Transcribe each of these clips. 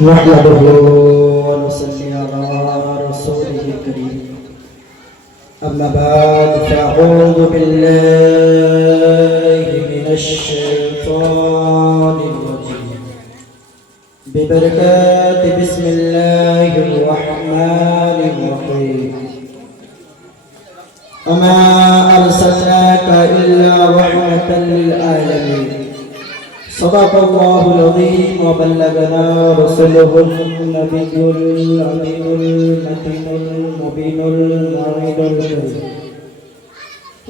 نحمده ونصلي على رسوله الكريم. أما بعد فأعوذ بالله من الشيطان الرجيم. ببركات بسم الله الرحمن الرحيم. وما أرسلناك إلا رحمة للعالمين. صدق الله العظيم وبلغنا رسوله النبي العظيم المتين المبين المعين الكريم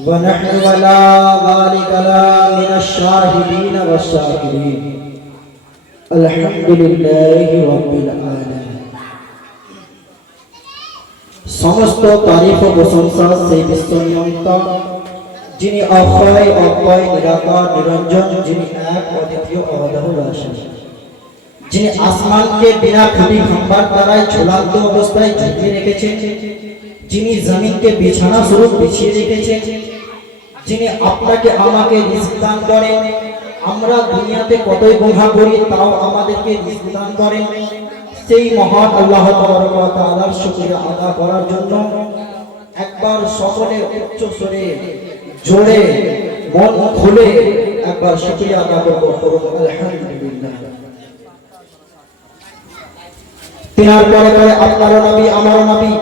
ونحن ولا ذلك لا من الشاهدين والشاكرين الحمد لله رب العالمين সমস্ত তারিফ ও প্রশংসা সেই বিশ্বনিয়ন্তা যিনি অক্ষয় অক্ষয় নিরাকার নিরঞ্জন, যিনি এক, অদ্বিতীয় অবদাহ আসেন যিনি আসমানকে বিনা খুঁটি খাম্বার দ্বারায় ঝুলান্ত অবস্থায় ঝুঁকিয়ে রেখেছেন। যিনি জমিনকে বিছানা স্বরূপ বিছিয়ে রেখেছেন। যিনি আপনাকে আমাকে দান করেন। আমরা দুনিয়াতে কতই গুণা করি, তাও আমাদেরকে দান করেন। সেই মহান আল্লাহ তাআলার শুকরিয়া আদা করার জন্য একবার সকলে উচ্চ স্বরে জোরে মন খুলে একবার শুকরিয়া আদা করব আলহামদুলিল্লাহ। তিনার পরে পরে আপনারও নবী, আমারও নবী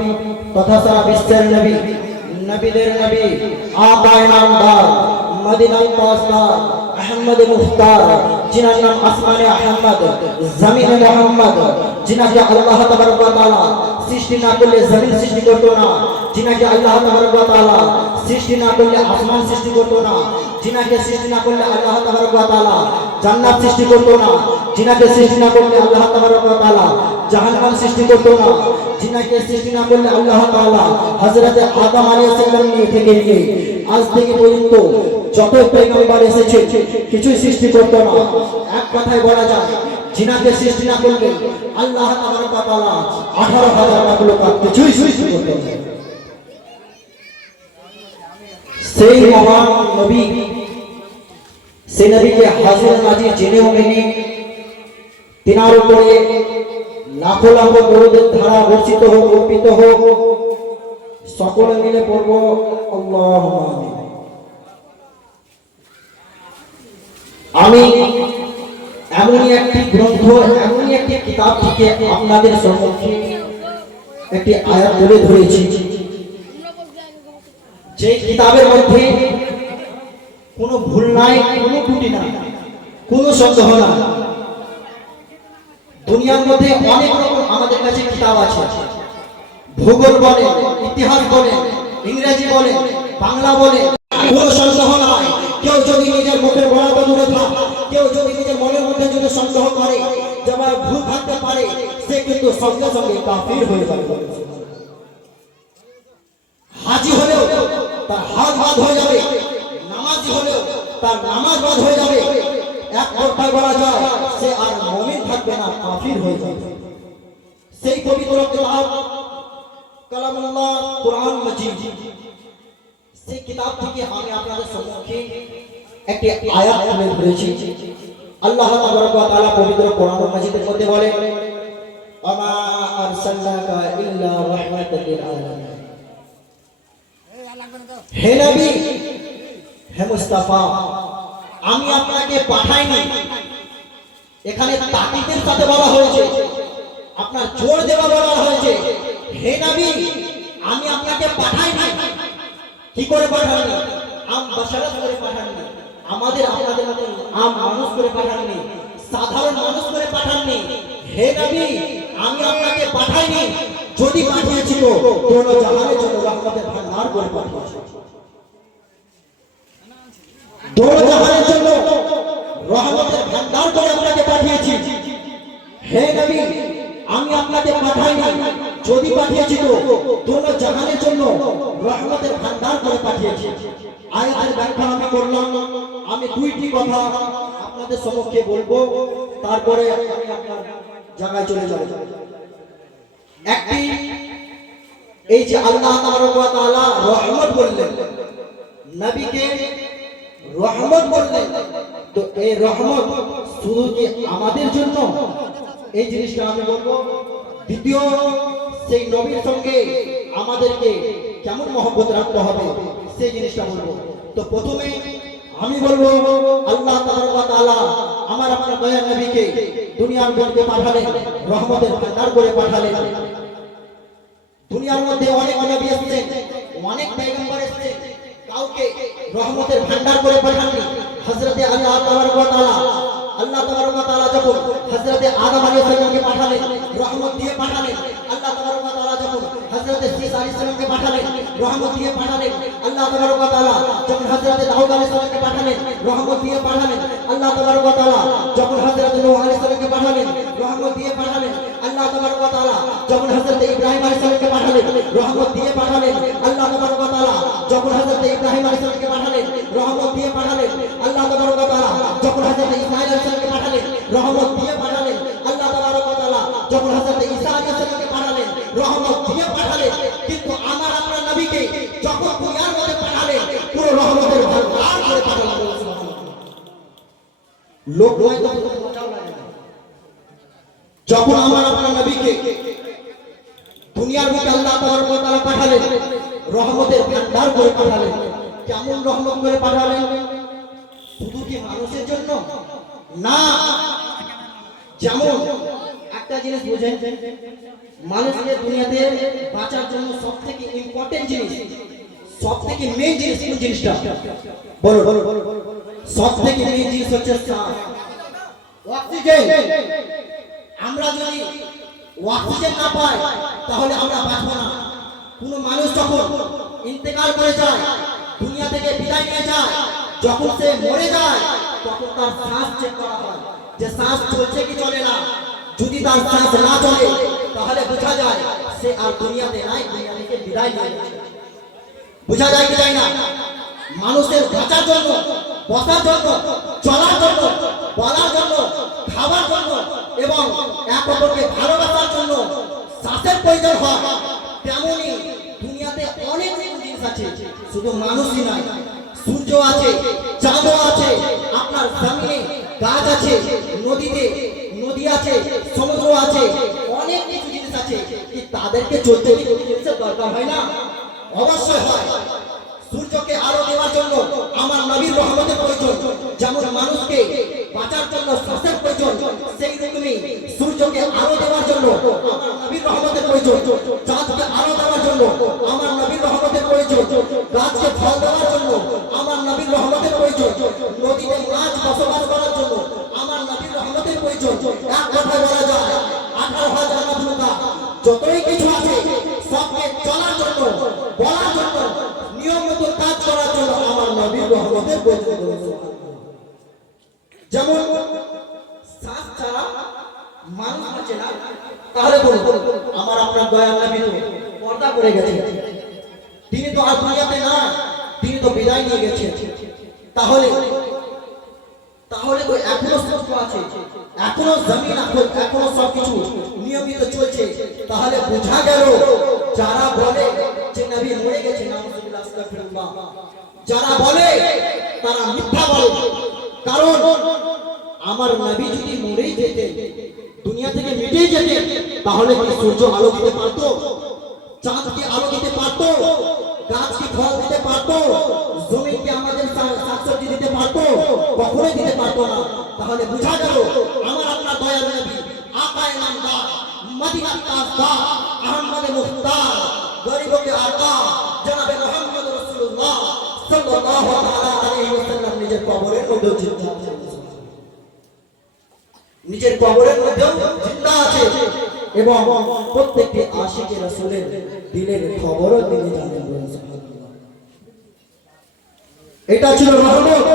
তথা সারা বিশ্বের নবী, নবীদের নবী আকায় নামদার মদিনার পাসদার আহমদ মুখতার, জিনার নাম আসমানে আহমদ, জমিনে মোহাম্মদ, জিনাকে আল্লাহ তাবারক ওয়া তাআলা সৃষ্টি না করলে জমিন সৃষ্টি করতো না। জিনাকে আল্লাহ তাআলা সৃষ্টি না করলে আসমান সৃষ্টি করতো না। জিনাকে সৃষ্টি না করলে আল্লাহ তাআলা জান্নাত সৃষ্টি করতো না। জিনাকে সৃষ্টি না করলে আল্লাহ ওয়া জাহান্নাম সৃষ্টি করতো না। জিনাকে সৃষ্টি না করলে আল্লাহ তাআলা হযরতে আদম আলাইহিস সালাম নিয়ে থেকে নিয়ে আজ থেকে পর্যন্ত যত পয়গম্বর এসেছে, কিছুই সৃষ্টি করতো না। এক কথায় বলা যায় জিনাকে সৃষ্টি না করলে আল্লাহ তাবারক ওয়া তাআলা 18000 মাখলুকাত কিছুই সৃষ্টি করতো সেই মহান নবী, সেই নবীকে হাজির নাজির জেনেও মেনে তিনার উপরে লাখো লাখো দরুদের ধারা বর্ষিত হোক, অর্পিত হোক, সকলে মিলে পড়ব আমি এমনই একটি গ্রন্থ, এমনই একটি কিতাব থেকে আপনাদের সম্মুখে একটি আয়াত তুলে ধরেছি। যে কিতাবের মধ্যে কোনো ভুল নাই, কোনো ত্রুটি নাই, কোনো সন্দেহ নাই। দুনিয়ার মধ্যে অনেক রকম আমাদের কাছে কিতাব আছে। ভূগোল বলে, ইতিহাস বলে, ইংরেজি বলে, বাংলা বলে, কোনো সন্দেহ নাই। কেউ যদি নিজের মুখের দূরে থাক কেউ যদি নিজের মনের মধ্যে যদি সন্দেহ করে যে আমার ভুল থাকতে পারে, সে কিন্তু সঙ্গে সঙ্গে কাফির হয়ে যাবে। হাজি হলেও তার হাত বাদ হয়ে যাবে, নামাজি হলেও তার নামাজ বাদ হয়ে যাবে। এক কথায় বলা যায়, সে আর মমিন থাকবে না, কাফির হয়ে যাবে। সেই পবিত্র কালামুল্লাহ, কোরআন মজিদ। সেই কিতাব থেকে আমি আপনাদের সম্মুখে একটি আয়াত তুলে ধরেছি। আল্লাহ তাবারক তাআলা পবিত্র কোরআন মজিদের মধ্যে বলে আমা আরসালনাকা ইল্লা রাহমাতাল লিল আলামিন। হে নবী, হে মুস্তাফা, আমি আপনাকে পাঠাইনি। এখানে তাকিদের সাথে বলা হয়েছে, আপনার জোর দেওয়া বলা হয়েছে। হে নবী, আমি আপনাকে পাঠাইনি। কি করে পাঠাননি? আম বাসারাত করে পাঠাননি। আমাদের আপনাদের মতো আম মানুষ করে পাঠাননি, সাধারণ মানুষ করে পাঠাননি। হে নবী, আমি আপনাকে পাঠাইনি। যদি পাঠিয়েছি তো কোন জাহানের জন্য রহমতের ভান্ডার করে পাঠিয়েছি। দৌড় জাহানের জন্য রহমতের ভান্ডার করে আপনাকে পাঠিয়েছি। হে নবী, আমি আপনাকে পাঠাইনি। যদি পাঠিয়েছি তো দোনো জাহানের জন্য রহমতের ভান্ডার করে পাঠিয়েছি। আয়াতের ব্যাখ্যা আমি করলাম। আমি দুইটি কথা আপনাদের সম্মুখে বলব। তারপরে আমি আপনার জায়গায় চলে যাব। একটি, এই যে আল্লাহ তাআলা রহমত বললেন, নবীকে রহমত বললেন, তো এই রহমত শুধু কি আমাদের জন্য? এই জিনিসটা আমি বলব। দ্বিতীয়, সেই নবীর সঙ্গে আমাদেরকে কেমন মহব্বত রাখতে হবে? সেই জিনিসটা বলব। তো প্রথমে আমি বলব, আল্লাহ তাআলা আমার আপনার দয়া নবীকে দুনিয়ার মধ্যে পাঠালেন, রহমতের ভান্ডার করে পাঠালেন। দুনিয়ার মধ্যে অনেক নবী এসেছেন, অনেক পয়গম্বর এসেছেন, কাউকে রহমতের ভান্ডার করে পাঠালে হজরতে আল্লাহ তাআলা আল্লাহ তাবারক ওয়া তাআলা যখন হযরতে আদম আলাইহিস সালামকে পাঠালেন, রহমত দিয়ে পাঠালেন, আল্লাহ তাবারক ওয়া তাআলা যখন হযরতে ঈসা আলাইহিস সালামকে পাঠালেন, রহমত দিয়ে পাঠালেন, আল্লাহ তাবারক ওয়া তাআলা যখন হযরতে দাউদ আলাইহিস সালামকে পাঠালেন, রহমত দিয়ে পাঠালেন, আল্লাহ তাবারক ওয়া তাআলা যখন হযরতে নূহ আলাইহিস সালামকে পাঠালেন, রহমত দিয়ে পাঠালেন, আল্লাহ তাবারক ওয়া তাআলা যখন হযরতে ইব্রাহিম আলাইহিস সালামকে পাঠালেন, রহমত লোক হয়তো মজাও লাগে না। যখন আমার আপনার নবীকে দুনিয়ার মধ্যে আল্লাহ তাবারক পাঠালেন, রহমতের ভান্ডার করে পাঠালেন, কেমন রহমত করে পাঠালেন? শুধু কি মানুষের জন্য? না। যেমন একটা জিনিস বুঝেন, মানুষকে দুনিয়াতে বাঁচার জন্য সব থেকে ইম্পর্টেন্ট জিনিস সব থেকে মেইন জিনিস কোন জিনিসটা? বলো বলো সব থেকে জিনিস হচ্ছে অক্সিজেন। আমরা যদি অক্সিজেন না পাই, তাহলে আমরা বাঁচবো না। কোনো মানুষ যখন ইন্তেকাল করে যায়, দুনিয়া থেকে বিদায় নিয়ে যায়, যখন সে মরে যায়, তখন তার শ্বাস চেক করা হয়। যে শ্বাস চলছে কি চলে না? যদি তার শ্বাস না চলে, তাহলে বোঝা যায় সে আর দুনিয়াতে নাই, দুনিয়া থেকে বিদায় নিয়ে বোঝা যায় কি যায় না? মানুষের বাঁচার জন্য বসার জন্য, চলার জন্য, বলার জন্য খাবার জন্য এবং এক অপরকে ভালোবাসার জন্য শ্বাসের প্রয়োজন হয়। তেমনি দুনিয়াতে অনেক জিনিস আছে, শুধু মানুষই নয়, সূর্য আছে, চাঁদও আছে, আপনার জমিনে গাছ আছে, নদীতে, নদী আছে, সমুদ্র আছে, অনেক কিছু জিনিস আছে, কি তাদেরকে চলতে জিনিসের দরকার হয় না? অবশ্যই হয়। সূর্যকে আলো দেওয়ার জন্য আমার নবীর রহমতের প্রয়োজন। যেমন মানুষকে বাঁচার জন্য শ্বাসের প্রয়োজন, সেই রকমই সূর্যকে আলো দেওয়ার জন্য আমার নবীর রহমতের প্রয়োজন। চাঁদকে আলো দেওয়ার জন্য আমার নবীর রহমতের প্রয়োজন। গাছকে ফল দেওয়ার জন্য আমার নবীর রহমতের প্রয়োজন। নদীতে মাছ বসবাস করার জন্য আমার নবীর রহমতের প্রয়োজন। এক কথা বলা যায়, আঠারো হাজার যতই কিছু আছে, সবকে চলার জন্য বলার রয়েছে। যেমন শ্বাস ছাড়া মানুষ বাঁচে না, তাহলে বলুন, আমার আপনার দয়ার নবী তো পর্দা করে গেছে। তিনি তো আর দুনিয়াতে না, তিনি তো বিদায় নিয়ে গেছেন। তাহলে তাহলে তো এখনও সুস্থ আছে, এখনও জমিন এখনও সবকিছু নিয়মিত চলছে। তাহলে বোঝা গেল, যারা বলে যে নবী মরে গেছে আস্তাগফিরুল্লাহ। যারা বলে, তারা মিথ্যা বলে। কারণ, আমার নবী যদি মরেই যেতেন, দুনিয়া থেকে মিটেই যেতেন, তাহলে কি সূর্য আলো দিতে পারতো? চাঁদ কি আলো দিতে পারতো? গাছ কি ফল দিতে পারতো? জমিন কি আমাদের শাকসবজি দিতে পারতো? কখনোই দিতে পারতো না। তাহলে বুঝা গেল, আমার আপনার দয়া নবী, আকায় নামদার, মদিনার তাজদার আহমদ মুখতার, গরিবকে আকা নিজের কবরের আছেন নিজের কবরের আছে। এবং প্রত্যেকটি আশিকের দিলের খবরও তিনি জানেন এটা ছিল রহমত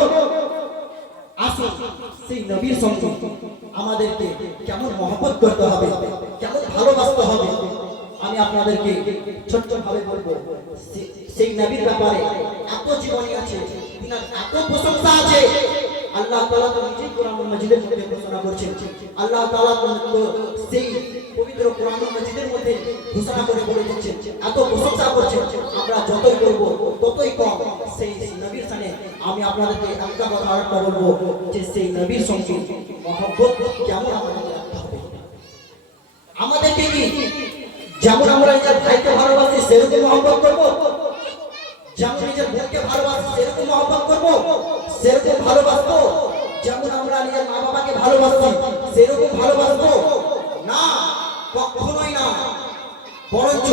সেই নবীর আমাদেরকে কেমন মহব্বত করতে হবে, কেমন ভালোবাসতে হবে, আমি আপনাদেরকে ছোট্ট ভাবে বলব সেই নবীর ব্যাপারে এত জীবনী আছে আছে। আল্লাহ তো কোরআন মধ্যে ঘোষণা আল্লাহ তো সেই পবিত্র কোরআন মধ্যে ঘোষণা করে বলে এত প্রশংসা আমরা যতই ততই কম। সেই নবীর সামনে আমি আপনাদেরকে একটা কথা আরেকটা বলব, যে সেই নবীর সঙ্গে মহব্বত কেমন আমাদের আমাদেরকে কি, যেমন আমরা ভাইকে ভালোবাসি, সেরকম মহব্বত করব? যেমন নিজের বোনকে ভালোবাসি সেরকম মহব্বত করব। সেরকম ভালোবাসবো, যেমন আমরা নিজের মা বাবাকে ভালোবাসবো সেরকম ভালোবাসবো। না, কখনোই না, বরঞ্চ